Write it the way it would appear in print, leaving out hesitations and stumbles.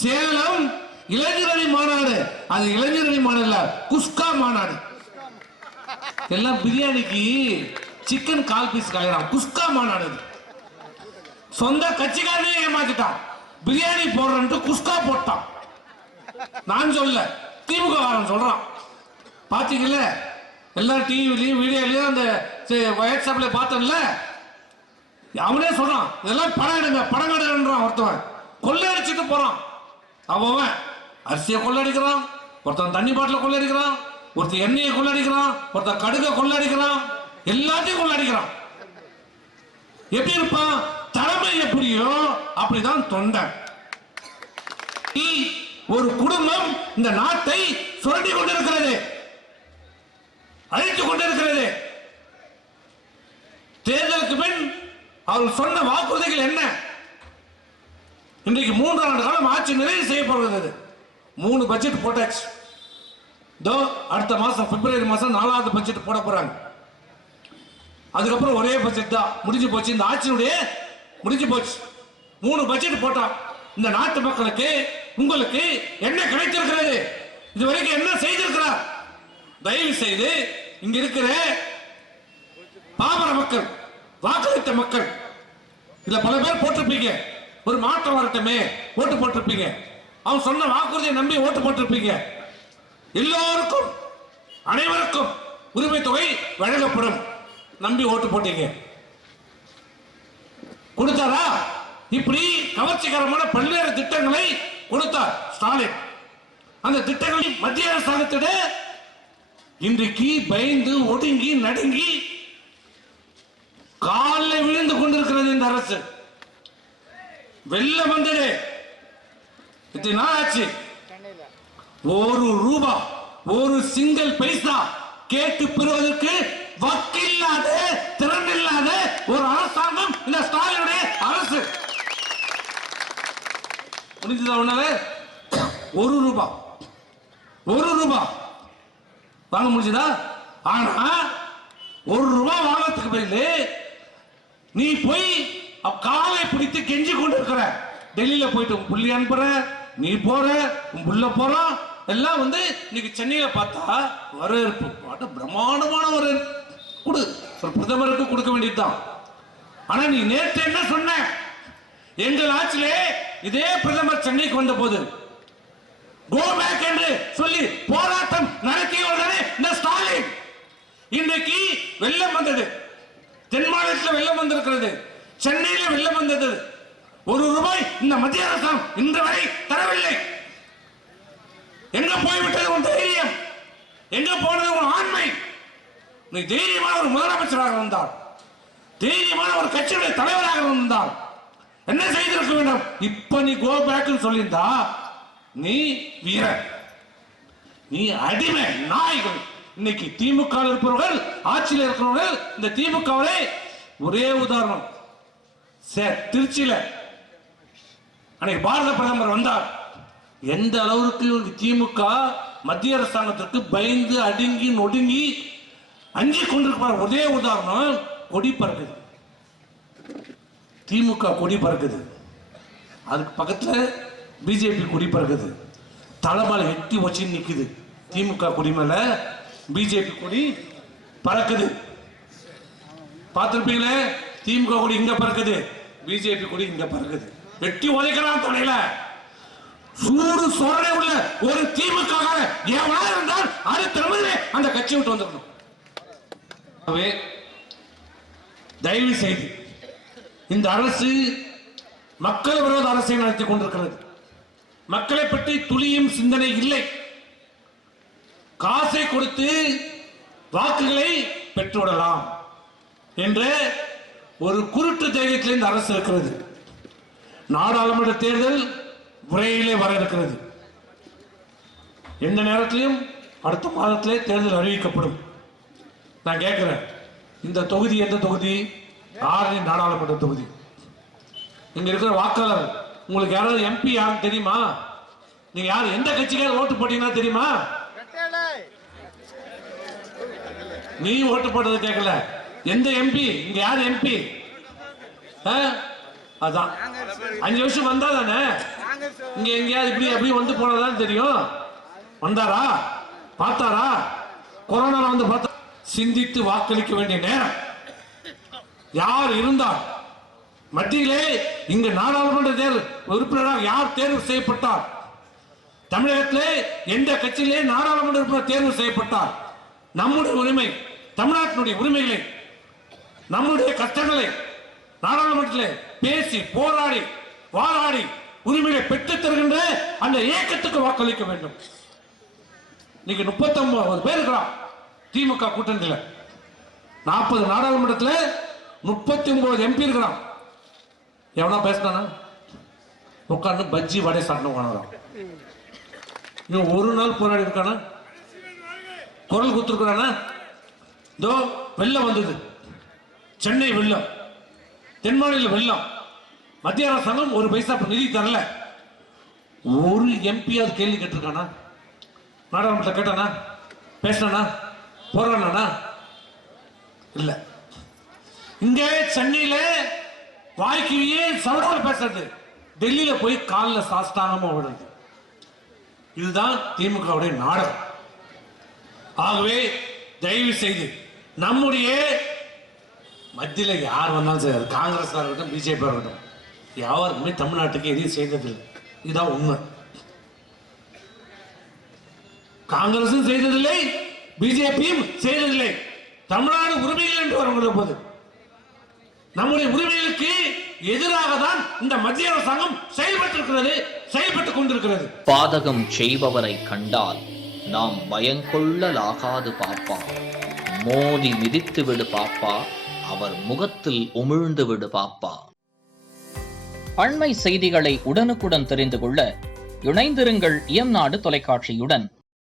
சேலம் இளைஞரணி மாநாடு. அது இளைஞரணி மாநாடு, குஸ்கா மாநாடு. எல்லாம் பிரியாணிக்கு சிக்கன் கால் பீஸ் காய்கிறான். குஸ்கா மாநாடு. சொந்த கட்சிக்காரனே ஏமாத்திட்டான். பிரியாணி போடுறன்ட்டு குஸ்கா போட்டான். நான் சொல்ல, திமுக காரன் சொல்றான். பாத்தீங்கல்ல, எல்லா டிவிலையும் வீடியோலையும் அந்த வாட்ஸ்அப்ல பார்த்தோம்ல, அவனே சொல்றான் இதெல்லாம் படம் எடுங்க, படம் எடுங்கன்றான். ஒருத்தவன் கொள்ளையடிச்சுட்டு போறான். அவன் அரிசியை கொள்ளடிக்கிறான், ஒருத்தன் தண்ணி பாட்டில் கொள்ளடிக்கிறான், ஒருத்தன் எண்ணெயை கொள்ளடிக்கிறான், ஒருத்தன் கடுகை கொள்ளடிக்கிறான், எல்லாத்தையும் கொள்ளடிக்கிறான். எப்படி இருப்பான்? தலைமை எப்படியோ அப்படிதான் தொண்டன். ஒரு குடும்பம் இந்த நாட்டை சுரண்டி கொண்டிருக்கிறது, அழித்துக் கொண்டிருக்கிறது. தேர்தலுக்கு பின் அவர்கள் சொன்ன வாக்குறுதிகள் என்ன? இன்றைக்கு 3 ஆண்டு காலம் ஆட்சி நிறைவு செய்யப்படுகிறது. 3 பட்ஜெட் போட்டாச்சு. அடுத்த மாசம் பிப்ரவரி மாசம் 4வது பட்ஜெட் போட போறாங்க. அதுக்கப்புறம் ஒரே பட்ஜெட் தான் முடிஞ்சு போச்சு. இந்த ஆட்சியினுடைய முடிஞ்சு போச்சு. 3 பட்ஜெட் போட்டா இந்த நாட்டு மக்களுக்கு உங்களுக்கு என்ன கிடைத்திருக்கிறது? இதுவரைக்கும் என்ன செய்திருக்கிறார்? தயவு செய்து இங்க இருக்கிற பாமர மக்கள், வாக்களித்த மக்கள், இதுல பல பேர் போட்டிருப்பீங்க, ஒரு மாற்றம் வரட்டுமே ஓட்டு போட்டிருப்பீங்க. அவன் சொன்ன வாக்குறுதியை நம்பி ஓட்டு போட்டிருப்பீங்க. எல்லோருக்கும் அனைவருக்கும் உரிமை தொகை வழங்கப்படும் நம்பி ஓட்டு போட்டீங்க. கொடுத்தாரா? இப்படி கவர்ச்சிகரமான பல்வேறு திட்டங்களை கொடுத்தார் ஸ்டாலின். அந்த திட்டங்களை மத்திய அரசாங்கத்திட இன்றைக்கு பயந்து ஒடுங்கி நடுங்கி காலில் விழுந்து கொண்டிருக்கிறது இந்த அரசு. வெள்ளம் வந்தது, இத்தனை நாள் ஆச்சு. 1 ரூபா, ஒரு சிங்கிள் பைசா கேட்டு பெறுவதற்கு வக்கில்லாத, திறனில்லாத ஒரு அரசாங்கம் இந்த ஸ்டாலினுடைய அரசு. புரிஞ்சுதா? 1 ரூபா, 1 ரூபா வாங்க முடிஞ்சதா? ஆனா 1 ரூபா வாங்கறதுக்கு பதிலு நீ போய் காலை பிடித்து கெஞ்சி கொண்டு இருக்கிற. டெல்லியில போயிட்டு உன் புள்ளி அனுப்புற, நீ போற, உன் புள்ள போறான். எல்லாம் இன்னைக்கு சென்னையில பார்த்தா வரவேற்பு பிரம்மாண்டமான வரவேற்பு கொடு. ஒரு பிரதமருக்கு கொடுக்க வேண்டியதுதான். ஆனா நீ நேற்று என்ன சொன்ன? எங்கள் ஆட்சியிலே இதே பிரதமர் சென்னைக்கு வந்த போது கோ பேக் என்று சொல்லி போராட்டம் நடத்தியவர்களே இந்த ஸ்டாலின். இன்றைக்கு வெள்ளம் வந்தது, தென் மாநிலத்தில் வெள்ளம் வந்திருக்கிறது, சென்னையில வெள்ளம் வந்தது. 1 ரூபாய் இந்த மத்திய அரசாங்கம் இன்று வரை தரவில்லை. எங்க போய்விட்டது உன் தைரியம்? எங்க போனது உன் ஆண்மை? நீ தைரியமான ஒரு முதலமைச்சராக இருந்தால், தைரியமான ஒரு கட்சியுடைய தலைவராக இருந்தால் என்ன செய்திருக்க வேண்டும்? இப்ப நீ கோ பேக் சொல்லியிருந்தா நீ வீரர், நீ அடிமை, நாய்கள். இன்னைக்கு திமுக இருப்பவர்கள், ஆட்சியில் இருக்கிறவர்கள், இந்த திமுகவை ஒரே உதாரணம். திருச்சியில அன்னைக்கு பாரத பிரதமர் வந்தார். எந்த அளவுக்கு திமுக மத்திய அரசாங்கத்திற்கு பயந்து அடுங்கி நொடுங்கி அஞ்சி கொண்டிருப்பார். ஒரே உதாரணம், கொடி பறக்குது, திமுக கொடி பறக்குது, அதுக்கு பக்கத்துல பிஜேபி கொடி பறக்குது. தலைமையில எட்டி வச்சு நிக்குது. திமுக கொடி மேல பிஜேபி கொடி பறக்குது. பார்த்திருப்பீங்களே, திமுக கொடி இங்க பறக்குது, பிஜேபி கொடி இங்க பறக்குது. வெட்டி உதைக்கிறான் தலையில. சூடு சோழனை உள்ள ஒரு திமுக எவனா இருந்தால் அடுத்த அந்த கட்சி விட்டு வந்துடணும். தயவு செய்து இந்த அரசு மக்கள் விரோத அரசை நடத்தி கொண்டிருக்கிறது. மக்களை பற்றி துளியும் சிந்தனை இல்லை. காசை கொடுத்து வாக்குகளை பெற்றுவிடலாம் என்ற ஒரு குருட்டு தைரியத்தில் இந்த அரசு இருக்கிறது. நாடாளுமன்ற தேர்தல் விரைவிலே வர இருக்கிறது. எந்த நேரத்திலும் அடுத்த மாதத்திலே தேர்தல் அறிவிக்கப்படும். நான் கேட்கிறேன், இந்த தொகுதி எந்த தொகுதி? ஆரணி நாடாளுமன்ற தொகுதி. இங்க இருக்கிற வாக்காளர் உங்களுக்கு யாராவது எம்பி யாரும் தெரியுமா? நீங்க யார் எந்த கட்சிக்கார ஓட்டு போட்டீங்கன்னா தெரியுமா? நீ ஓட்டு போட்டது கேட்கல. எந்த எம்பி இங்க யார் எம்பி? அதான் 5 வருஷம் வந்தா தானே இங்க எங்கேயாவது இப்படி அப்படி வந்து போனதான் தெரியும். வந்தாரா, பார்த்தாரா, கொரோனா வந்து பார்த்தா? சிந்தித்து வாக்களிக்க வேண்டிய நேரம். யார் இருந்தால் மத்தியிலே இங்கு நாடாளுமன்ற தேர்தல் உறுப்பினராக யார் தேர்வு செய்யப்பட்டார், தமிழகத்திலே எந்த கட்சியிலே நாடாளுமன்ற உறுப்பினர் தேர்வு செய்யப்பட்டார், நம்முடைய உரிமை, தமிழ்நாட்டினுடைய உரிமைகளை, நம்முடைய கஷ்டங்களை நாடாளுமன்றத்தில் பேசி போராடி வாராடி உரிமையை பெற்றுத் தருகின்ற அந்த இயக்கத்துக்கு வாக்களிக்க வேண்டும். இன்னைக்கு 39 பேர் இருக்கிறான் திமுக கூட்டணியில். 40 நாடாளுமன்றத்தில் 39 MP இருக்கிறான். எவனா பேசினானா உட்காந்து பஜ்ஜி வடை சாப்பிட்டு இன்னும் ஒரு நாள் போராடி இருக்கானா, குரல் கொடுத்துருக்கானா? இதோ வெள்ளம் வந்தது, சென்னை வெள்ளம், தென் மாநில வெள்ளம், மத்திய அரசாங்கம் ஒரு பைசா நிதி தரல. ஒரு MP அது கேள்வி கேட்டிருக்கானா? நாடாளுமன்றத்தில் கேட்டானா, பேசினானா, போராடினானா? இல்ல. இங்க சென்னையில வாய்க்கிலேயே சவடால் பேசுறது, டெல்லியில போய் காலில் சாஸ்தாங்கமா விடுறது. இதுதான் திமுகவுடைய நாடகம். ஆகவே தயவு செய்து நம்முடைய மத்தியில யார் வந்தாலும் சரி, காங்கிரஸ் இருக்கட்டும் பிஜேபி இருக்கட்டும், யாருக்குமே தமிழ்நாட்டுக்கு எதையும் செய்ததில்லை. இதுதான் உண்மை. காங்கிரசும் செய்ததில்லை, பிஜேபியும் செய்ததில்லை. தமிழ்நாடு உரிமைகள் என்று வருகிற போது நம்முடைய உரிமைகளுக்கு எதிராக தான் இந்த மத்திய அரசாங்கம் செயல்பட்டிருக்கிறது, செயல்பட்டுக் கொண்டிருக்கிறது. பாதகம் செய்பவரை கண்டால் நாம் பயங்கொள்ளலாகாது பாப்பா, மோதி மிதித்து விடு பாப்பா, அவர் முகத்தில் உமிழ்ந்து விடு பாப்பா. அண்மை செய்திகளை உடனுக்குடன் தெரிந்து கொள்ள இணைந்திருங்கள் இயம்நாடு தொலைக்காட்சியுடன்.